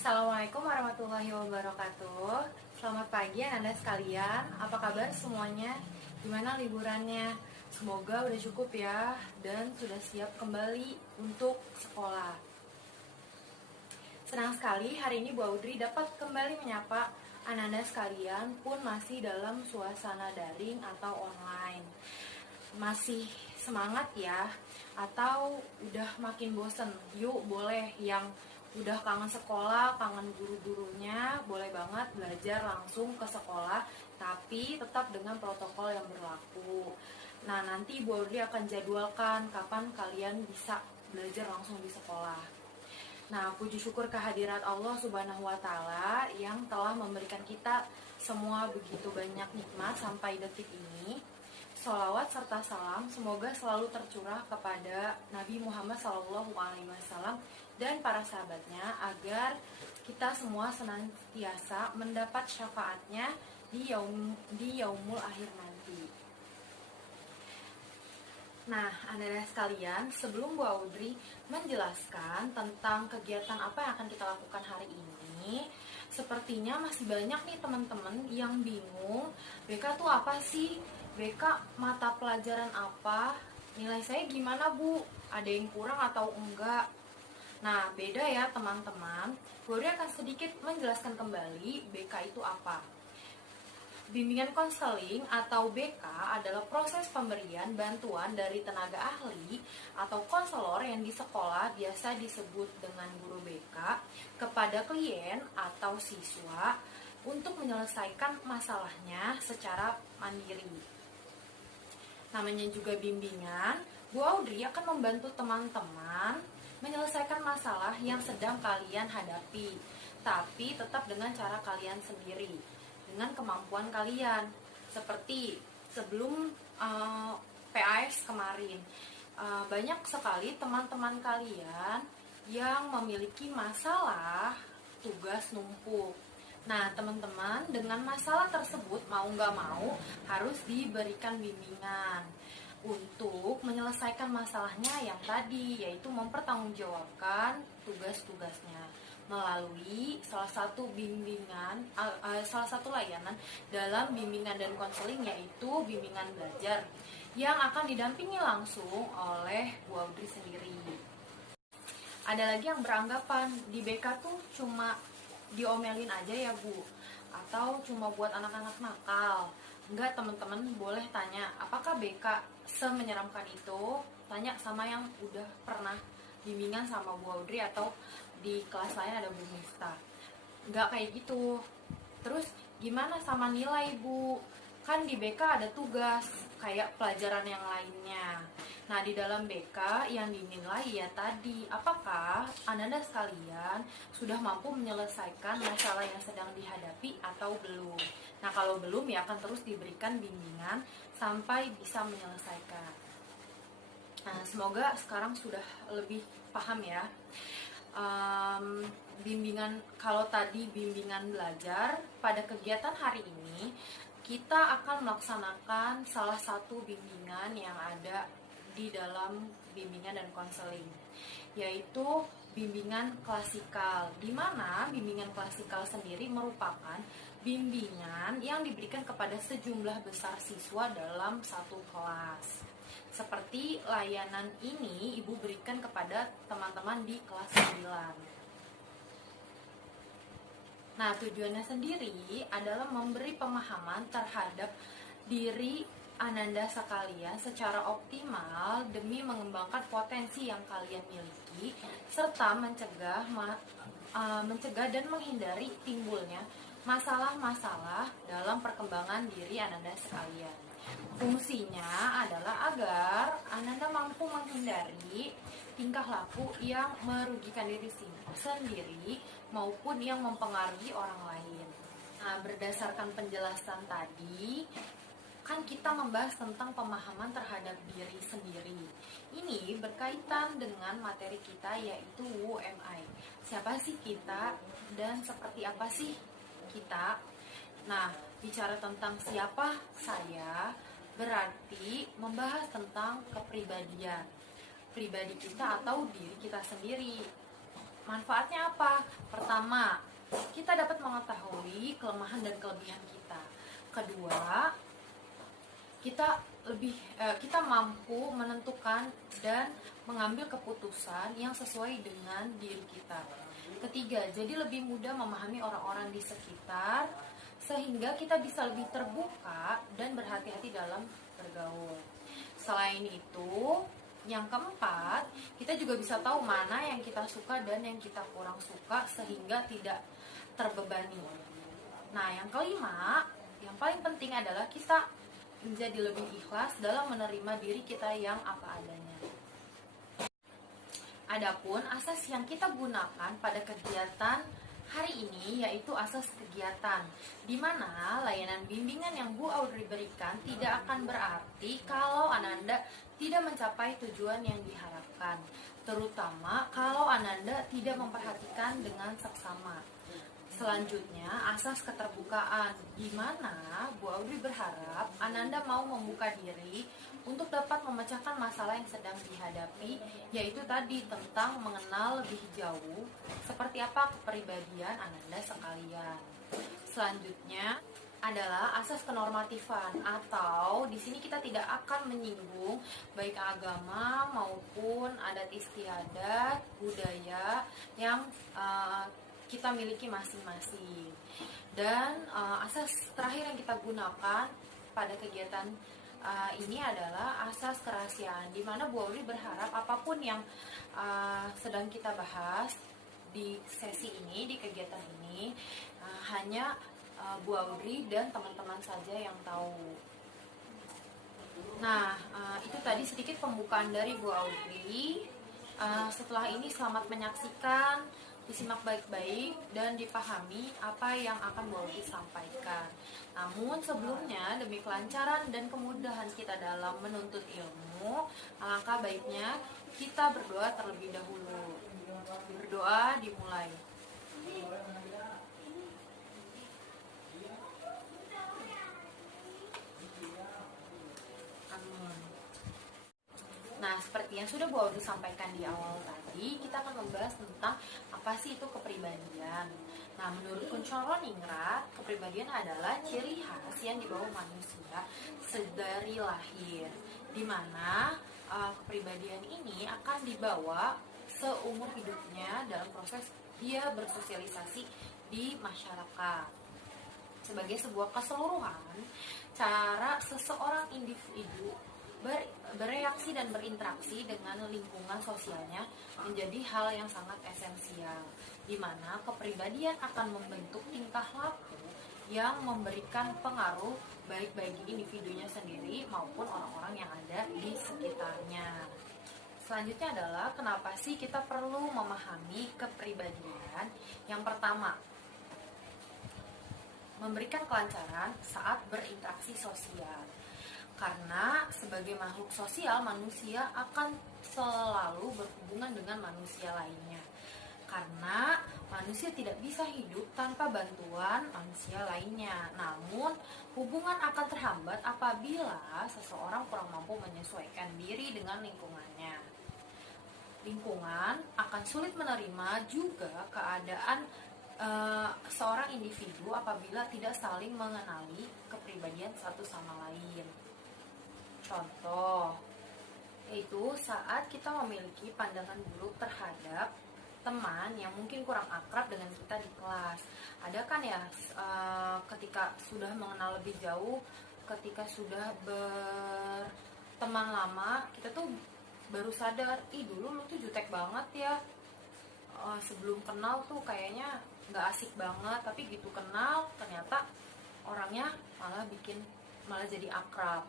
Assalamualaikum warahmatullahi wabarakatuh. Selamat pagi Anda sekalian. Apa kabar semuanya? Gimana liburannya? Semoga udah cukup ya dan sudah siap kembali untuk sekolah. Senang sekali hari ini Bu Audrey dapat kembali menyapa Anda sekalian pun masih dalam suasana daring atau online. Masih semangat ya? Atau udah makin bosen? Yuk boleh yang udah kangen sekolah, kangen guru-gurunya, boleh banget belajar langsung ke sekolah, tapi tetap dengan protokol yang berlaku. Nah, nanti Ibu Audrey akan jadwalkan kapan kalian bisa belajar langsung di sekolah. Nah, puji syukur kehadirat Allah Subhanahu wa Ta'ala yang telah memberikan kita semua begitu banyak nikmat sampai detik ini. Sholawat serta salam semoga selalu tercurah kepada Nabi Muhammad SAW dan para sahabatnya agar kita semua senantiasa mendapat syafaatnya di yaumul akhir nanti. Nah, Anda sekalian, sebelum Bu Audrey menjelaskan tentang kegiatan apa yang akan kita lakukan hari ini, sepertinya masih banyak nih teman-teman yang bingung, BK tuh apa sih? BK mata pelajaran apa? Nilai saya gimana Bu? Ada yang kurang atau enggak? Nah, beda ya teman-teman. Bu Audrey akan sedikit menjelaskan kembali BK itu apa. Bimbingan konseling atau BK adalah proses pemberian bantuan dari tenaga ahli atau konselor yang di sekolah biasa disebut dengan guru BK kepada klien atau siswa untuk menyelesaikan masalahnya secara mandiri. Namanya juga bimbingan, Bu Audrey akan membantu teman-teman menyelesaikan masalah yang sedang kalian hadapi, tapi tetap dengan cara kalian sendiri, dengan kemampuan kalian. Seperti sebelum PAS kemarin, banyak sekali teman-teman kalian yang memiliki masalah tugas numpuk. Nah, teman-teman, dengan masalah tersebut mau nggak mau harus diberikan bimbingan untuk menyelesaikan masalahnya yang tadi, yaitu mempertanggungjawabkan tugas-tugasnya melalui salah satu bimbingan, salah satu layanan dalam bimbingan dan konseling, yaitu bimbingan belajar yang akan didampingi langsung oleh Bu Audrey sendiri. Ada lagi yang beranggapan di BK tuh cuma diomelin aja ya Bu, atau cuma buat anak-anak nakal. Enggak teman-teman, boleh tanya apakah BK semenyeramkan itu, tanya sama yang udah pernah bimbingan sama Bu Audrey atau di kelas lain ada Bu Miftah. Enggak kayak gitu. Terus gimana sama nilai Bu? Kan di BK ada tugas kayak pelajaran yang lainnya. Nah, di dalam BK yang dinilai ya tadi, apakah Anda sekalian sudah mampu menyelesaikan masalah yang sedang dihadapi atau belum. Nah, kalau belum ya akan terus diberikan bimbingan sampai bisa menyelesaikan. Nah, semoga sekarang sudah lebih paham ya. Bimbingan, kalau tadi bimbingan belajar, pada kegiatan hari ini kita akan melaksanakan salah satu bimbingan yang ada di dalam bimbingan dan konseling, yaitu bimbingan klasikal, di mana bimbingan klasikal sendiri merupakan bimbingan yang diberikan kepada sejumlah besar siswa dalam satu kelas. Seperti layanan ini Ibu berikan kepada teman-teman di kelas 9. Nah, tujuannya sendiri adalah memberi pemahaman terhadap diri Ananda sekalian secara optimal demi mengembangkan potensi yang kalian miliki, serta mencegah dan menghindari timbulnya masalah-masalah dalam perkembangan diri Ananda sekalian. Fungsinya adalah agar Ananda mampu menghindari tingkah laku yang merugikan diri sendiri maupun yang mempengaruhi orang lain. Nah, berdasarkan penjelasan tadi, kan kita membahas tentang pemahaman terhadap diri sendiri. Ini berkaitan dengan materi kita, yaitu WMI. Siapa sih kita dan seperti apa sih kita? Nah, bicara tentang siapa saya berarti membahas tentang kepribadian pribadi kita atau diri kita sendiri. Manfaatnya apa? Pertama, kita dapat mengetahui kelemahan dan kelebihan kita. Kedua, kita mampu menentukan dan mengambil keputusan yang sesuai dengan diri kita. Ketiga, jadi lebih mudah memahami orang-orang di sekitar sehingga kita bisa lebih terbuka dan berhati-hati dalam bergaul. Selain itu, yang keempat, kita juga bisa tahu mana yang kita suka dan yang kita kurang suka sehingga tidak terbebani. Nah, yang kelima, yang paling penting adalah kita menjadi lebih ikhlas dalam menerima diri kita yang apa adanya. Adapun asas yang kita gunakan pada kegiatan hari ini yaitu asas kegiatan, di mana layanan bimbingan yang Bu Audrey berikan tidak akan berarti kalau Ananda tidak mencapai tujuan yang diharapkan, terutama kalau Ananda tidak memperhatikan dengan seksama. Selanjutnya, asas keterbukaan, di mana Bu Audrey berharap Ananda mau membuka diri untuk dapat memecahkan masalah yang sedang dihadapi, yaitu tadi tentang mengenal lebih jauh seperti apa kepribadian Ananda sekalian. Selanjutnya adalah asas kenormatifan, atau di sini kita tidak akan menyinggung baik agama maupun adat istiadat, budaya yang kita miliki masing-masing. Dan asas terakhir yang kita gunakan pada kegiatan ini adalah asas kerahasiaan, di mana Bu Audrey berharap apapun yang sedang kita bahas di sesi ini, di kegiatan ini, hanya Bu Audrey dan teman-teman saja yang tahu. Nah, itu tadi sedikit pembukaan dari Bu Audrey. Setelah ini selamat menyaksikan, disimak baik-baik dan dipahami apa yang akan Bu Audrey sampaikan. Namun sebelumnya, demi kelancaran dan kemudahan kita dalam menuntut ilmu, alangkah baiknya kita berdoa terlebih dahulu. Berdoa dimulai. Nah, seperti yang sudah Bu Audrey sampaikan di awal tadi, kita akan membahas tentang apa sih itu kepribadian. Nah, menurut Kuncoro Ningrat, kepribadian adalah ciri khas yang dibawa manusia sedari lahir, di mana kepribadian ini akan dibawa seumur hidupnya dalam proses dia bersosialisasi di masyarakat. Sebagai sebuah keseluruhan, cara seseorang individu bereaksi dan berinteraksi dengan lingkungan sosialnya menjadi hal yang sangat esensial, di mana kepribadian akan membentuk tingkah laku yang memberikan pengaruh baik bagi individunya sendiri maupun orang-orang yang ada di sekitarnya. Selanjutnya adalah kenapa sih kita perlu memahami kepribadian. Yang pertama, memberikan kelancaran saat berinteraksi sosial. Karena sebagai makhluk sosial, manusia akan selalu berhubungan dengan manusia lainnya. Karena manusia tidak bisa hidup tanpa bantuan manusia lainnya. Namun, hubungan akan terhambat apabila seseorang kurang mampu menyesuaikan diri dengan lingkungannya. Lingkungan akan sulit menerima juga keadaan seorang individu apabila tidak saling mengenali kepribadian satu sama lain. Contoh, yaitu saat kita memiliki pandangan buruk terhadap teman yang mungkin kurang akrab dengan kita di kelas. Ada kan ya, ketika sudah mengenal lebih jauh, ketika sudah berteman lama, kita tuh baru sadar, dulu lu tuh jutek banget ya. Sebelum kenal tuh kayaknya nggak asik banget, tapi gitu kenal ternyata orangnya malah jadi akrab.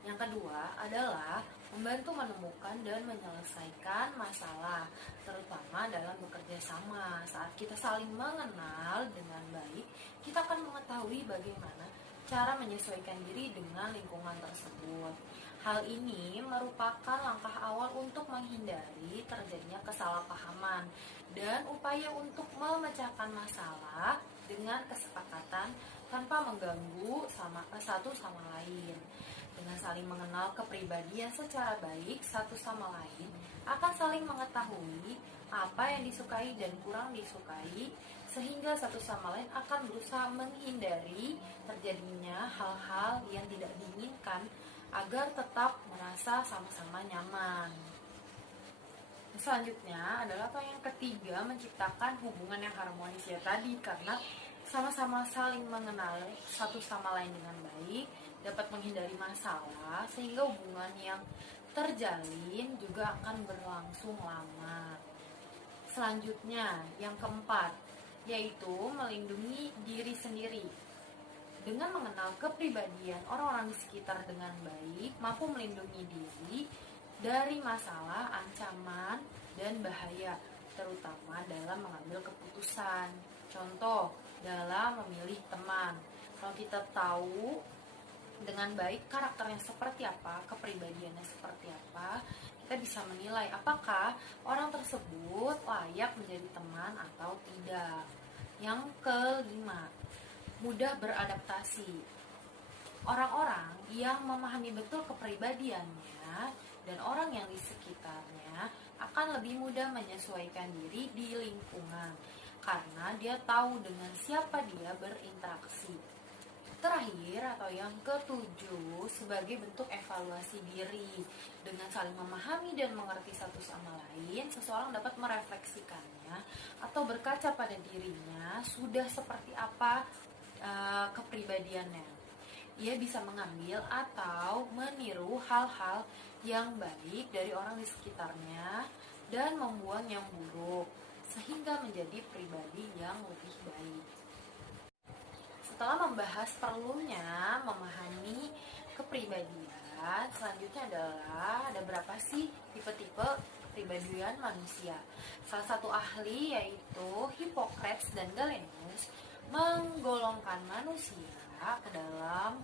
Yang kedua adalah membantu menemukan dan menyelesaikan masalah, terutama dalam bekerja sama. Saat kita saling mengenal dengan baik, kita akan mengetahui bagaimana cara menyesuaikan diri dengan lingkungan tersebut. Hal ini merupakan langkah awal untuk menghindari terjadinya kesalahpahaman dan upaya untuk memecahkan masalah dengan kesepakatan tanpa mengganggu satu sama lain. Dengan saling mengenal kepribadian secara baik satu sama lain, akan saling mengetahui apa yang disukai dan kurang disukai, sehingga satu sama lain akan berusaha menghindari terjadinya hal-hal yang tidak diinginkan agar tetap merasa sama-sama nyaman. Selanjutnya adalah yang ketiga, menciptakan hubungan yang harmonis ya tadi, karena sama-sama saling mengenal satu sama lain dengan baik, dapat menghindari masalah, sehingga hubungan yang terjalin juga akan berlangsung lama. Selanjutnya, yang keempat, yaitu melindungi diri sendiri. Dengan mengenal kepribadian orang-orang di sekitar dengan baik, mampu melindungi diri dari masalah, ancaman, dan bahaya, terutama dalam mengambil keputusan. Contoh, dalam memilih teman. Kalau kita tahu dengan baik karakternya seperti apa, kepribadiannya seperti apa, kita bisa menilai apakah orang tersebut layak menjadi teman atau tidak. Yang kelima, mudah beradaptasi. Orang-orang yang memahami betul kepribadiannya dan orang yang di sekitarnya akan lebih mudah menyesuaikan diri di lingkungan karena dia tahu dengan siapa dia berinteraksi. Terakhir atau yang ketujuh, sebagai bentuk evaluasi diri. Dengan saling memahami dan mengerti satu sama lain, seseorang dapat merefleksikannya atau berkaca pada dirinya sudah seperti apa kepribadiannya. Ia bisa mengambil atau meniru hal-hal yang baik dari orang di sekitarnya dan membuang yang buruk, sehingga menjadi pribadi yang lebih baik. Setelah membahas perlunya memahami kepribadian, selanjutnya adalah ada berapa sih tipe-tipe kepribadian manusia. Salah satu ahli yaitu Hippocrates dan Galenus menggolongkan manusia ke dalam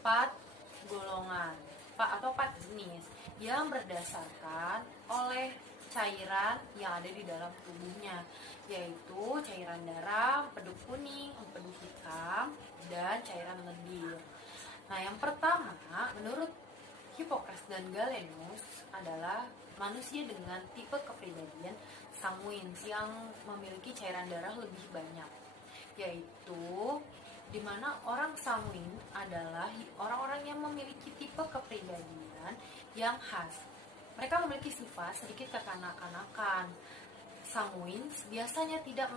4 golongan atau 4 jenis yang berdasarkan oleh cairan yang ada di dalam tubuhnya, yaitu cairan darah, empedu kuning, empedu hitam, dan cairan lendir. Nah, yang pertama menurut Hippocrates dan Galenus adalah manusia dengan tipe kepribadian sanguins yang memiliki cairan darah lebih banyak, yaitu di mana orang sanguin adalah orang-orang yang memiliki tipe kepribadian yang khas. Mereka memiliki sifat sedikit kekanak-kanakan. Sanguins biasanya tidak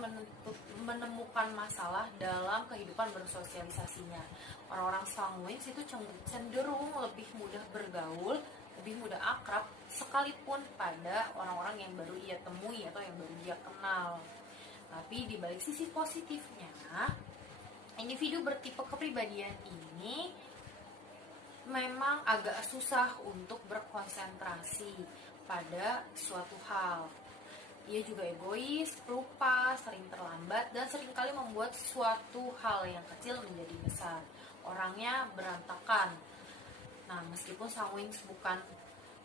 menemukan masalah dalam kehidupan bersosialisasinya. Orang-orang sanguins itu cenderung lebih mudah bergaul, lebih mudah akrab, sekalipun pada orang-orang yang baru ia temui atau yang baru dia kenal. Tapi di balik sisi positifnya, individu bertipe kepribadian ini memang agak susah untuk berkonsentrasi pada suatu hal. Ia juga egois, pelupa, sering terlambat, dan seringkali membuat suatu hal yang kecil menjadi besar. Orangnya berantakan. Nah, meskipun sanguins bukan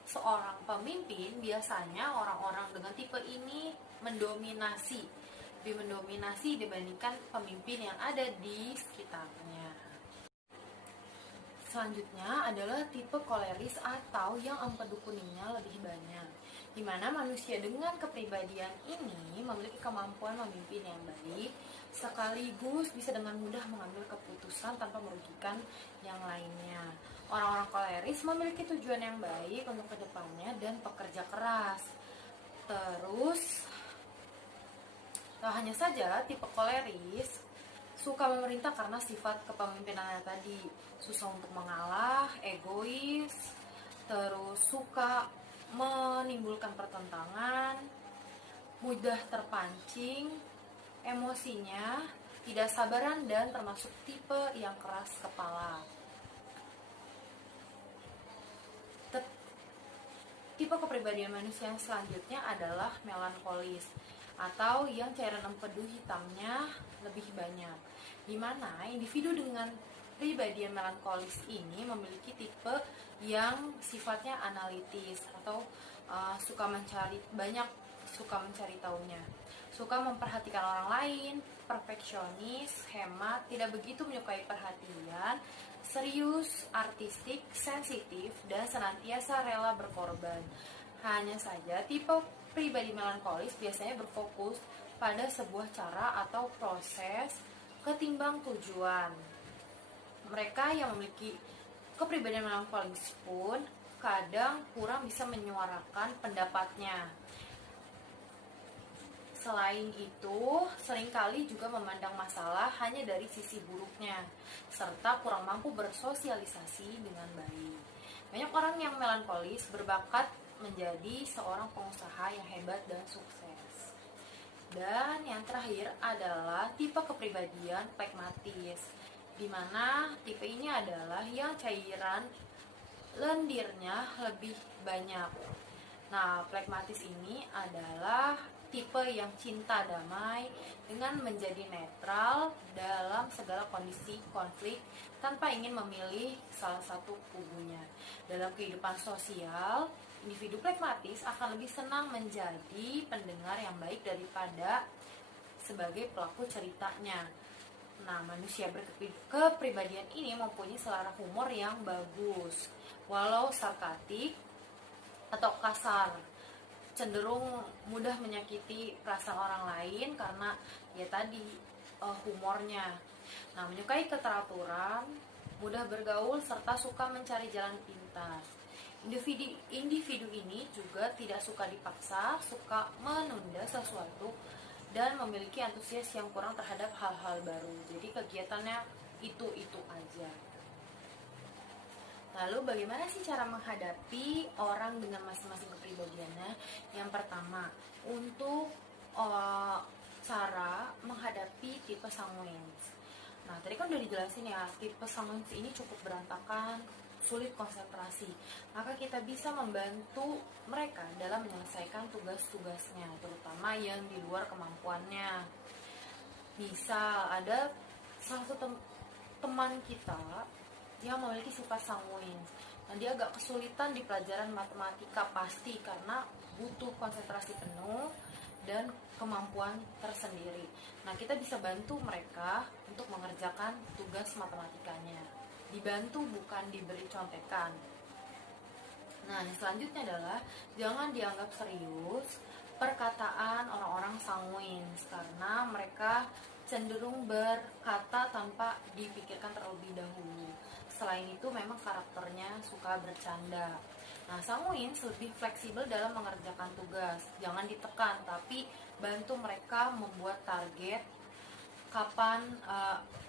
seorang pemimpin, biasanya orang-orang dengan tipe ini lebih mendominasi dibandingkan pemimpin yang ada di sekitarnya. Selanjutnya adalah tipe koleris atau yang empedu kuningnya lebih banyak, di mana manusia dengan kepribadian ini memiliki kemampuan memimpin yang baik, sekaligus bisa dengan mudah mengambil keputusan tanpa merugikan yang lainnya. Orang-orang koleris memiliki tujuan yang baik untuk kedepannya dan pekerja keras. Terus, hanya saja tipe koleris suka memerintah karena sifat kepemimpinannya tadi, susah untuk mengalah, egois, terus suka menimbulkan pertentangan, mudah terpancing, emosinya tidak sabaran, dan termasuk tipe yang keras kepala. Tipe kepribadian manusia yang selanjutnya adalah melankolis atau yang cairan empedu hitamnya lebih banyak, di mana individu dengan kepribadian melankolis ini memiliki tipe yang sifatnya analitis atau suka mencari banyak suka mencari tahunya, suka memperhatikan orang lain, perfeksionis, hemat, tidak begitu menyukai perhatian, serius, artistik, sensitif, dan senantiasa rela berkorban. Hanya saja tipe pribadi melankolis biasanya berfokus pada sebuah cara atau proses ketimbang tujuan. Mereka yang memiliki kepribadian melankolis pun kadang kurang bisa menyuarakan pendapatnya. Selain itu, seringkali juga memandang masalah hanya dari sisi buruknya, serta kurang mampu bersosialisasi dengan baik. Banyak orang yang melankolis berbakat menjadi seorang pengusaha yang hebat dan sukses. Dan yang terakhir adalah tipe kepribadian pragmatis, di mana tipe ini adalah yang cairan lendirnya lebih banyak. Nah, pragmatis ini adalah tipe yang cinta damai dengan menjadi netral dalam segala kondisi konflik tanpa ingin memilih salah satu kubunya. Dalam kehidupan sosial, individu pragmatis akan lebih senang menjadi pendengar yang baik daripada sebagai pelaku ceritanya. Nah, manusia berkepribadian ini mempunyai selera humor yang bagus, walau sarkastik atau kasar, cenderung mudah menyakiti perasaan orang lain karena ya tadi humornya. Nah, menyukai keteraturan, mudah bergaul serta suka mencari jalan pintas. Individu ini juga tidak suka dipaksa, suka menunda sesuatu dan memiliki antusias yang kurang terhadap hal-hal baru. Jadi kegiatannya itu aja. Lalu bagaimana sih cara menghadapi orang dengan masing-masing kepribadiannya? Yang pertama, untuk cara menghadapi tipe sanguins. Nah, tadi kan udah dijelasin ya, tipe sanguins ini cukup berantakan, sulit konsentrasi. Maka kita bisa membantu mereka dalam menyelesaikan tugas-tugasnya, terutama yang di luar kemampuannya. Misal ada salah satu teman kita yang memiliki sifat sanguin. Nah, dia agak kesulitan di pelajaran matematika pasti karena butuh konsentrasi penuh dan kemampuan tersendiri. Nah, kita bisa bantu mereka untuk mengerjakan tugas matematikanya. Dibantu bukan diberi contekan. Nah, yang selanjutnya adalah jangan dianggap serius perkataan orang-orang sanguin karena mereka cenderung berkata tanpa dipikirkan terlebih dahulu. Selain itu memang karakternya suka bercanda. Nah, sanguin lebih fleksibel dalam mengerjakan tugas. Jangan ditekan, tapi bantu mereka membuat target kapan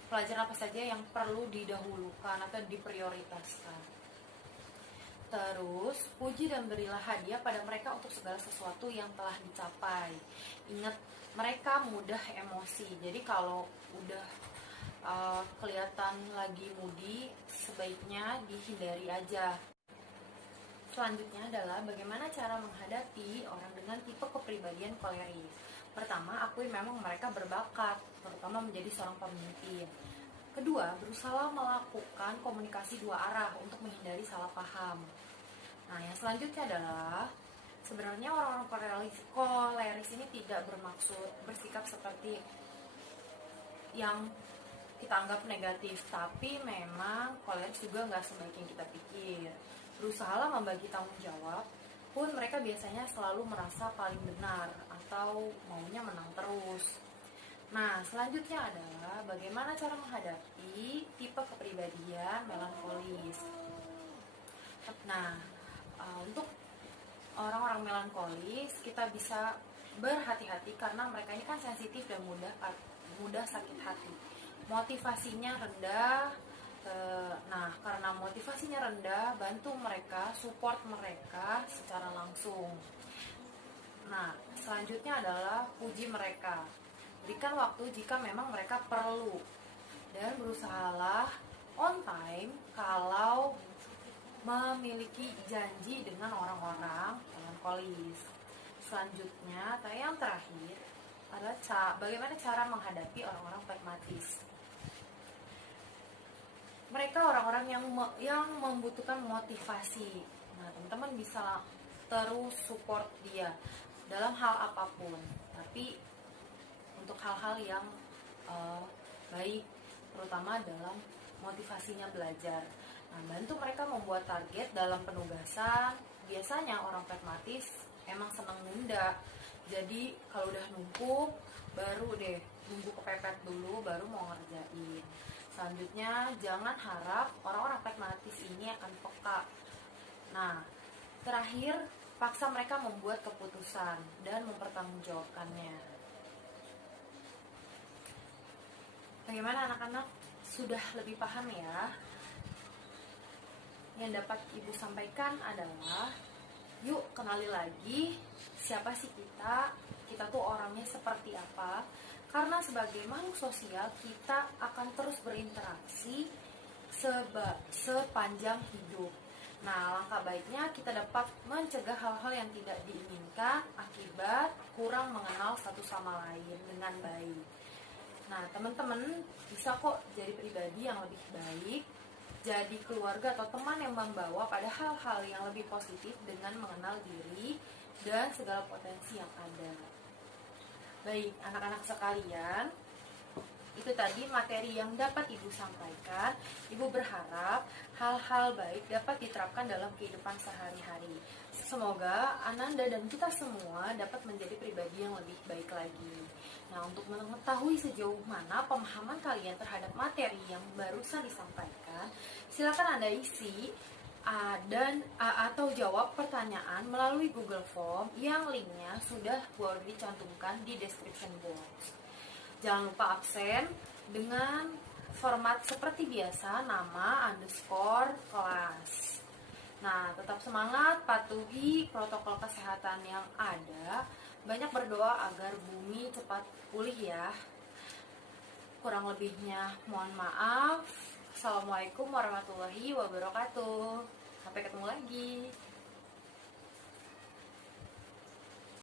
pelajaran apa saja yang perlu didahulukan atau diprioritaskan. Terus, puji dan berilah hadiah pada mereka untuk segala sesuatu yang telah dicapai. Ingat, mereka mudah emosi. Jadi kalau udah kelihatan lagi moody, sebaiknya dihindari aja. Selanjutnya adalah bagaimana cara menghadapi orang dengan tipe kepribadian koleris. Pertama, akui memang mereka berbakat, terutama menjadi seorang pemimpin. Kedua, berusaha melakukan komunikasi dua arah untuk menghindari salah paham. Nah, yang selanjutnya adalah sebenarnya orang-orang koleris ini tidak bermaksud bersikap seperti yang kita anggap negatif, tapi memang koleris juga nggak sebaik yang kita pikir. Berusahalah membagi tanggung jawab, pun mereka biasanya selalu merasa paling benar atau maunya menang terus. Nah, selanjutnya adalah bagaimana cara menghadapi tipe kepribadian melankolis. Nah, untuk orang-orang melankolis kita bisa berhati-hati karena mereka ini kan sensitif dan mudah sakit hati. Motivasinya rendah. Nah, karena motivasinya rendah, bantu mereka, support mereka secara langsung. Nah, selanjutnya adalah puji mereka. Berikan waktu jika memang mereka perlu. Dan berusahalah on time kalau memiliki janji dengan orang-orang melankolis. Selanjutnya, yang terakhir adalah bagaimana cara menghadapi orang-orang pragmatis. Mereka orang-orang yang membutuhkan motivasi. Nah, teman-teman bisa terus support dia. dalam hal apapun, tapi untuk hal-hal yang baik, terutama dalam motivasinya belajar. Nah, bantu mereka membuat target dalam penugasan. Biasanya orang pragmatis emang senang nunda, jadi kalau udah numpuk baru deh nunggu kepepet dulu baru mau ngerjain. Selanjutnya, jangan harap orang-orang pragmatis ini akan peka. Nah, terakhir, paksa mereka membuat keputusan dan mempertanggungjawabkannya. Bagaimana anak-anak? Sudah lebih paham ya? Yang dapat Ibu sampaikan adalah, yuk kenali lagi siapa sih kita tuh orangnya seperti apa. Karena sebagai makhluk sosial, kita akan terus berinteraksi sepanjang hidup. Nah, langkah baiknya kita dapat mencegah hal-hal yang tidak diinginkan akibat kurang mengenal satu sama lain dengan baik. Nah, teman-teman bisa kok jadi pribadi yang lebih baik, jadi keluarga atau teman yang membawa pada hal-hal yang lebih positif dengan mengenal diri dan segala potensi yang ada. Baik, anak-anak sekalian, itu tadi materi yang dapat Ibu sampaikan. Ibu berharap hal-hal baik dapat diterapkan dalam kehidupan sehari-hari. Semoga Ananda dan kita semua dapat menjadi pribadi yang lebih baik lagi. Nah, untuk mengetahui sejauh mana pemahaman kalian terhadap materi yang barusan disampaikan, silakan Anda isi atau jawab pertanyaan melalui Google Form yang linknya sudah dicantumkan di description box. Jangan lupa absen dengan format seperti biasa, nama, underscore, kelas. Nah, tetap semangat, patuhi protokol kesehatan yang ada. Banyak berdoa agar bumi cepat pulih ya. Kurang lebihnya mohon maaf. Assalamualaikum warahmatullahi wabarakatuh. Sampai ketemu lagi.